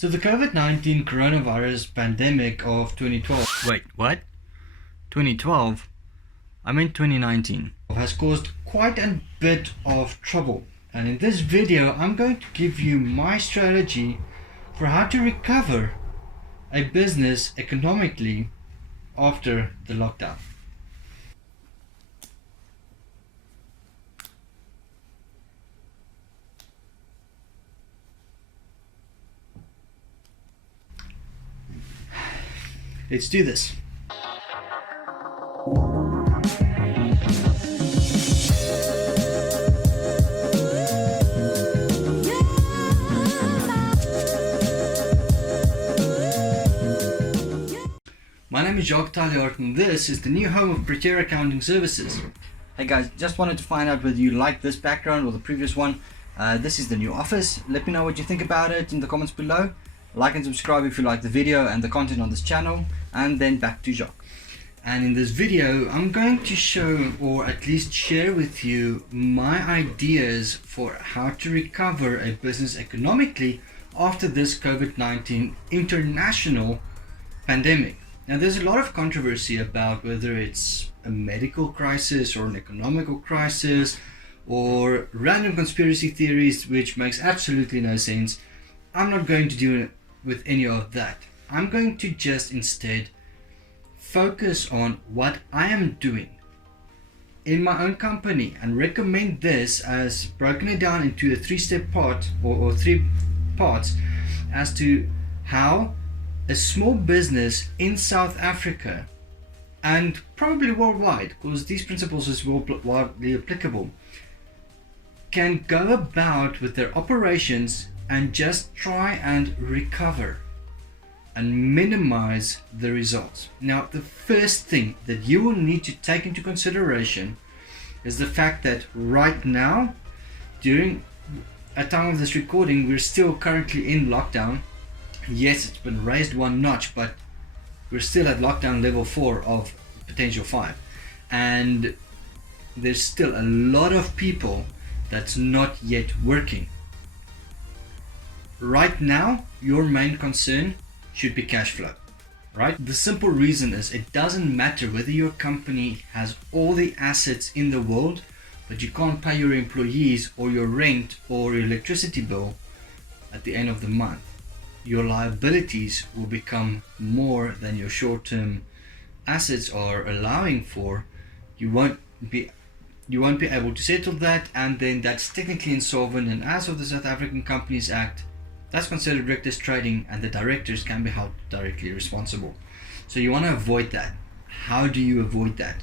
So the COVID-19 coronavirus pandemic of 2012, wait, what? 2012? I meant 2019, has caused quite a bit of trouble. And in this video, I'm going to give you my strategy for how to recover a business economically after the lockdown. Let's do this. My name is Jacques Taljaard and this is the new home of Practitioner Accounting Services. Hey guys, just wanted to find out whether you like this background or the previous one. This is the new office. Let me know what you think about it in the comments below. Like and subscribe if you like the video and the content on this channel, and then back to Jacques. And in this video I'm going to show, or at least share with you, my ideas for how to recover a business economically after this COVID-19 international pandemic. Now there's a lot of controversy about whether it's a medical crisis or an economical crisis or random conspiracy theories, which makes absolutely no sense. I'm not going to do it with any of that. I'm going to just instead focus on what I am doing in my own company and recommend this as broken it down into a three-step part or three parts as to how a small business in South Africa, and probably worldwide, because these principles is widely applicable, can go about with their operations and just try and recover and minimize the results. Now, the first thing that you will need to take into consideration is the fact that right now, during a time of this recording, we're still currently in lockdown. Yes, it's been raised one notch, but we're still at lockdown level 4 of potential 5. And there's still a lot of people that's not yet working. Right now, your main concern should be cash flow, right? The simple reason is it doesn't matter whether your company has all the assets in the world, but you can't pay your employees or your rent or your electricity bill at the end of the month. Your liabilities will become more than your short-term assets are allowing for. You won't be able to settle that, and then that's technically insolvent, and as of the South African Companies Act, that's considered reckless trading, and the directors can be held directly responsible. So you want to avoid that. How do you avoid that?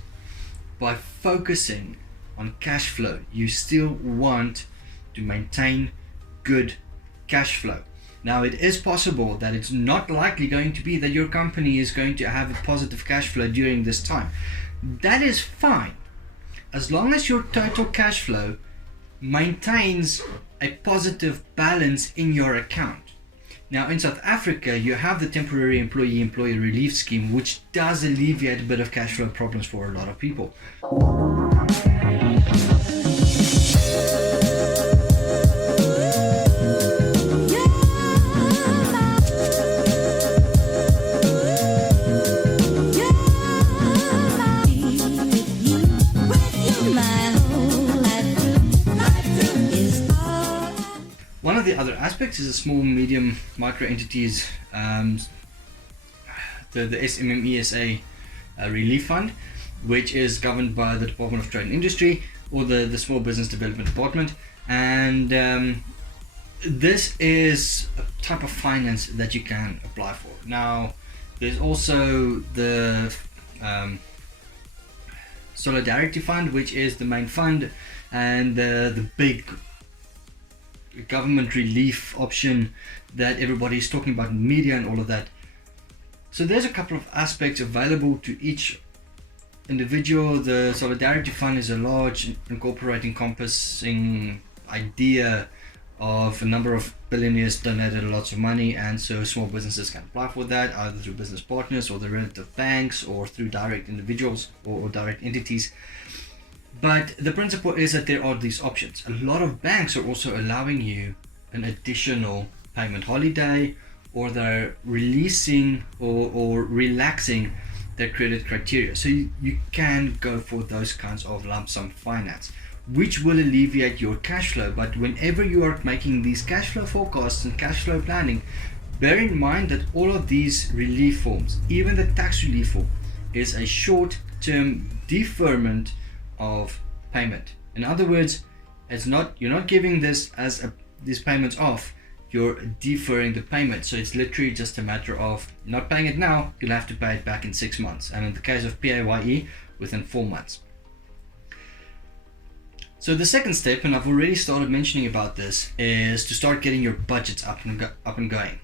By focusing on cash flow. You still want to maintain good cash flow. Now, it is possible that it's not likely going to be that your company is going to have a positive cash flow during this time. That is fine, as long as your total cash flow maintains a positive balance in your account. Now, in South Africa, you have the temporary employee relief scheme, which does alleviate a bit of cash flow problems for a lot of people. One of the other aspects is a small, medium, micro entities, the SMMESA relief fund, which is governed by the Department of Trade and Industry, or the Small Business Development Department. And this is a type of finance that you can apply for. Now, there's also the Solidarity Fund, which is the main fund, and the big government relief option that everybody is talking about in the media and all of that. So there's a couple of aspects available to each individual. The Solidarity Fund is a large, incorporating, encompassing idea of a number of billionaires donated lots of money, and so small businesses can apply for that either through business partners or the relative banks or through direct individuals or direct entities. But the principle is that there are these options. A lot of banks are also allowing you an additional payment holiday or they're releasing or relaxing their credit criteria. So you can go for those kinds of lump sum finance, which will alleviate your cash flow. But whenever you are making these cash flow forecasts and cash flow planning, bear in mind that all of these relief forms, even the tax relief form, is a short-term deferment of payment. In other words, you're not giving this as these payments off, you're deferring the payment. So it's literally just a matter of not paying it now, you'll have to pay it back in 6 months, and in the case of PAYE, within 4 months. So the second step, and I've already started mentioning about this, is to start getting your budgets up and going.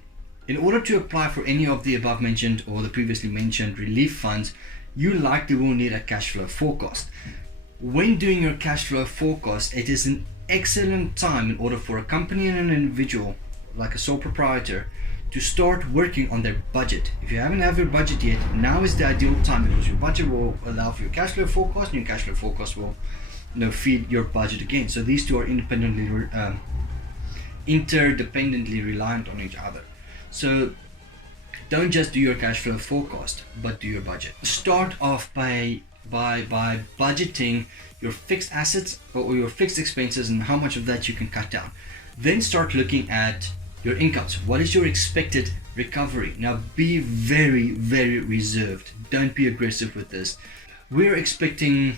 In order to apply for any of the above mentioned or the previously mentioned relief funds, you likely will need a cash flow forecast. When doing your cash flow forecast, it is an excellent time in order for a company and an individual, like a sole proprietor, to start working on their budget. If you haven't have your budget yet, now is the ideal time, because your budget will allow for your cash flow forecast, and your cash flow forecast will feed your budget again. So these two are interdependently reliant on each other. So don't just do your cash flow forecast, but do your budget. Start off by budgeting your fixed assets or your fixed expenses and how much of that you can cut down. Then start looking at your incomes. What is your expected recovery? Now be very, very reserved. Don't be aggressive with this. We're expecting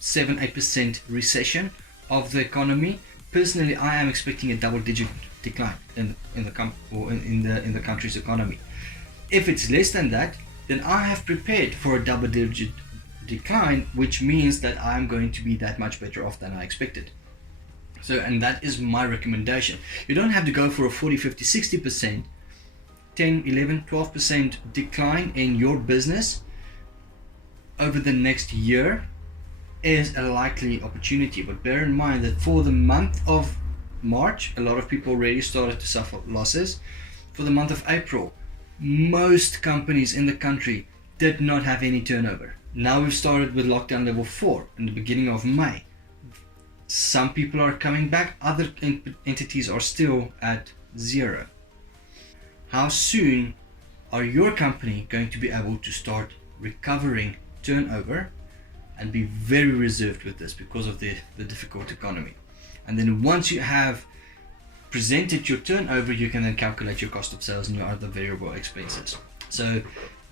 7-8% recession of the economy. Personally, I am expecting a double-digit decline in the country's economy. If it's less than that, then I have prepared for a double-digit decline, which means that I'm going to be that much better off than I expected. So, and that is my recommendation. You don't have to go for a 40, 50, 60%, 10, 11, 12% decline in your business over the next year is a likely opportunity. But bear in mind that for the month of March, a lot of people already started to suffer losses. For the month of April, most companies in the country did not have any turnover. Now we've started with lockdown level 4 in the beginning of May. Some people are coming back, other entities are still at 0. How soon are your company going to be able to start recovering turnover? And be very reserved with this because of the difficult economy. And then once you have presented your turnover, you can then calculate your cost of sales and your other variable expenses. So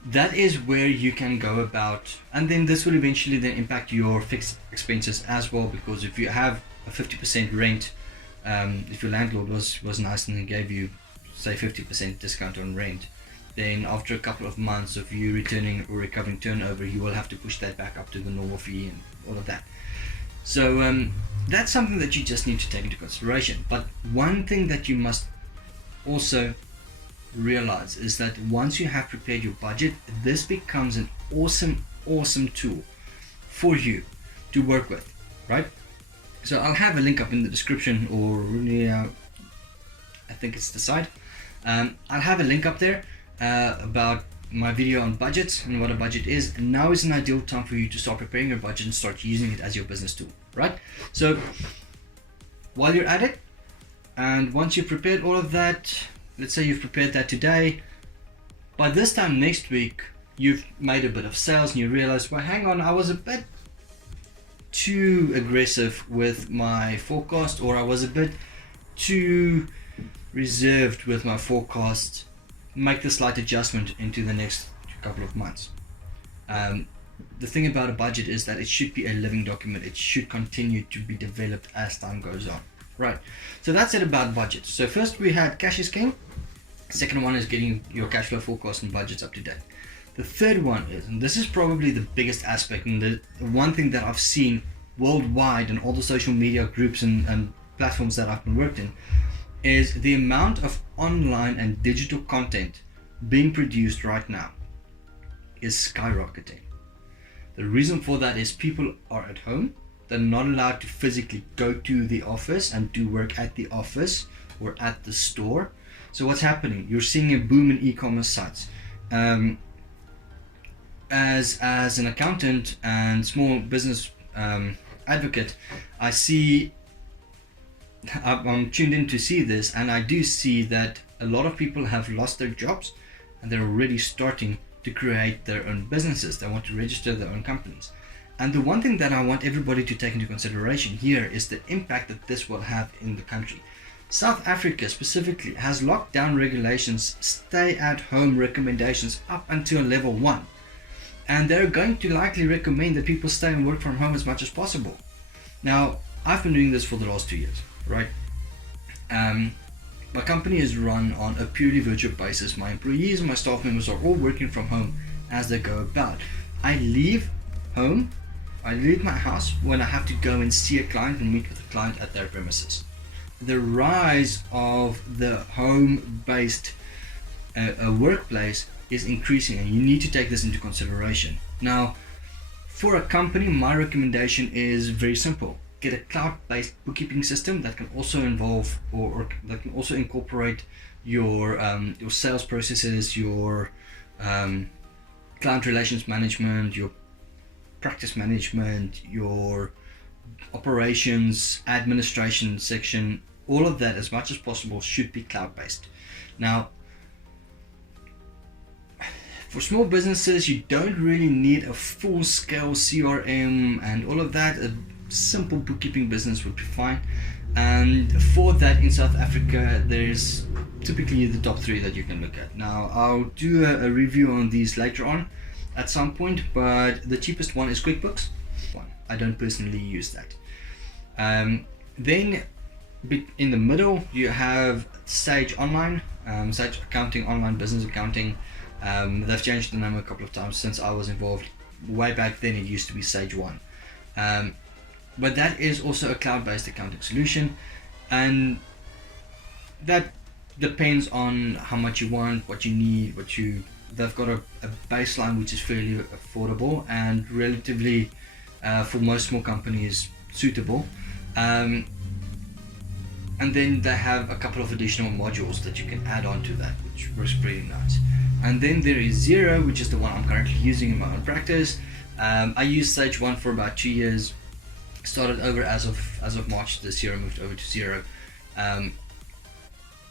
that is where you can go about, and then this will eventually then impact your fixed expenses as well, because if you have a 50% rent, if your landlord was nice and gave you say 50% discount on rent, then after a couple of months of you returning or recovering turnover, you will have to push that back up to the normal fee and all of that. So that's something that you just need to take into consideration. But one thing that you must also realize is that once you have prepared your budget, this becomes an awesome tool for you to work with, right? So I'll have a link up in the description, or I think it's the site. I'll have a link up there about my video on budgets and what a budget is, and now is an ideal time for you to start preparing your budget and start using it as your business tool, right? So while you're at it, and once you've prepared all of that, let's say you've prepared that today, by this time next week you've made a bit of sales and you realize, well, hang on, I was a bit too aggressive with my forecast, or I was a bit too reserved with my forecast. Make the slight adjustment into the next couple of months. The thing about a budget is that it should be a living document. It should continue to be developed as time goes on. Right, so that's it about budget. So first we had cash is king. Second one is getting your cash flow forecast and budgets up to date. The third one is, and this is probably the biggest aspect, and the one thing that I've seen worldwide in all the social media groups and platforms that I've been worked in, is the amount of online and digital content being produced right now is skyrocketing. The reason for that is people are at home. They're not allowed to physically go to the office and do work at the office or at the store. So what's happening? You're seeing a boom in e-commerce sites. As an accountant and small business advocate, I'm tuned in to see this, and I do see that a lot of people have lost their jobs and they're already starting to create their own businesses. They want to register their own companies. And the one thing that I want everybody to take into consideration here is the impact that this will have in the country. South Africa specifically has locked down regulations, stay at home recommendations up until level 1. And they're going to likely recommend that people stay and work from home as much as possible. Now, I've been doing this for the last 2 years, right? My company is run on a purely virtual basis. My employees and my staff members are all working from home as they go about. I leave my house when I have to go and see a client and meet with a client at their premises. The rise of the home-based workplace is increasing, and you need to take this into consideration. Now, for a company, my recommendation is very simple. Get a cloud-based bookkeeping system that can also involve or that can also incorporate your sales processes, your client relations management, your practice management, your operations, administration section. All of that, as much as possible, should be cloud-based. Now, for small businesses, you don't really need a full-scale CRM and all of that. A simple bookkeeping business would be fine. And for that, in South Africa, there's typically the top 3 that you can look at. Now, I'll do a review on these later on at some point, but the cheapest one is QuickBooks. I don't personally use that. Then in the middle, you have Sage Online, Sage Accounting, Online Business Accounting. They've changed the name a couple of times since I was involved. Way back then, it used to be Sage One. But that is also a cloud-based accounting solution, and that depends on how much you want, what you need, they've got a baseline which is fairly affordable and relatively, for most small companies, suitable. And then they have a couple of additional modules that you can add on to that, which works pretty nice. And then there is Xero, which is the one I'm currently using in my own practice. I used Sage 1 for about 2 years. Started over as of March this year. I moved over to Xero,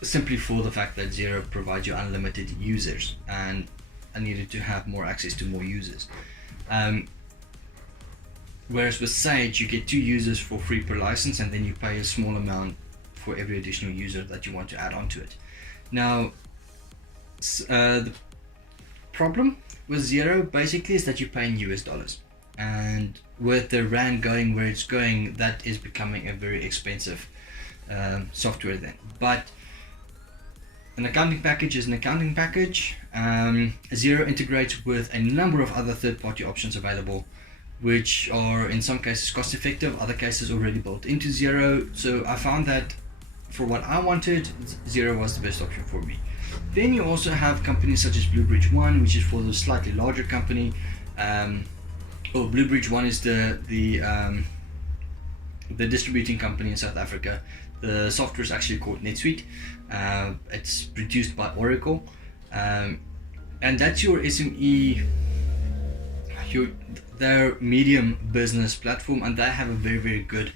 simply for the fact that Xero provides you unlimited users, and I needed to have more access to more users. Whereas with Sage, you get 2 users for free per license, and then you pay a small amount for every additional user that you want to add onto it. Now, the problem with Xero basically is that you pay in US dollars, and with the rand going where it's going, that is becoming a very expensive software then. But an accounting package is an accounting package. Xero integrates with a number of other third-party options available, which are in some cases cost effective, other cases already built into Xero. So I found that for what I wanted, Xero was the best option for me. Then you also have companies such as Bluebridge One, which is for the slightly larger company. Bluebridge One is the distributing company in South Africa. The software is actually called NetSuite. It's produced by Oracle, and that's your SME, their medium business platform, and they have a very, very good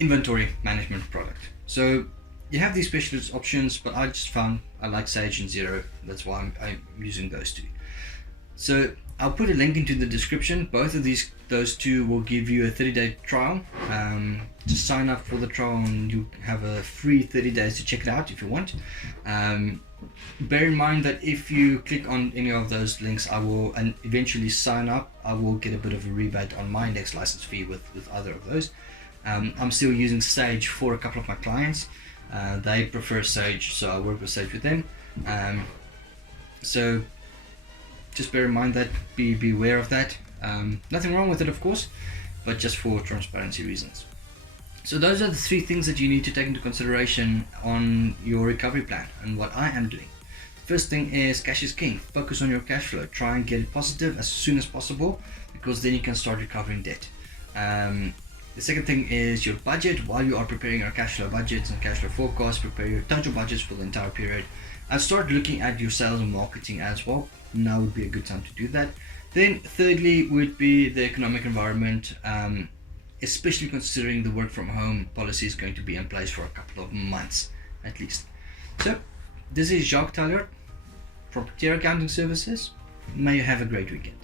inventory management product. So you have these specialist options, but I just found I like Sage and Xero. That's why I'm using those 2. So I'll put a link into the description. Both of those 2 will give you a 30-day trial. Just sign up for the trial and you have a free 30 days to check it out if you want. Bear in mind that if you click on any of those links, and eventually sign up, I will get a bit of a rebate on my index license fee with either of those. I'm still using Sage for a couple of my clients. They prefer Sage, so I work with Sage with them. So just bear in mind that, be aware of that. Nothing wrong with it, of course, but just for transparency reasons. So those are the 3 things that you need to take into consideration on your recovery plan and what I am doing. First thing is cash is king. Focus on your cash flow. Try and get it positive as soon as possible, because then you can start recovering debt. The second thing is your budget. While you are preparing your cash flow budgets and cash flow forecasts, prepare your total budgets for the entire period, and start looking at your sales and marketing as well. Now would be a good time to do that. Then thirdly would be the economic environment, especially considering the work from home policy is going to be in place for a couple of months at least. So, this is Jacques Taljaard from Practitioner Accounting Services. May you have a great weekend.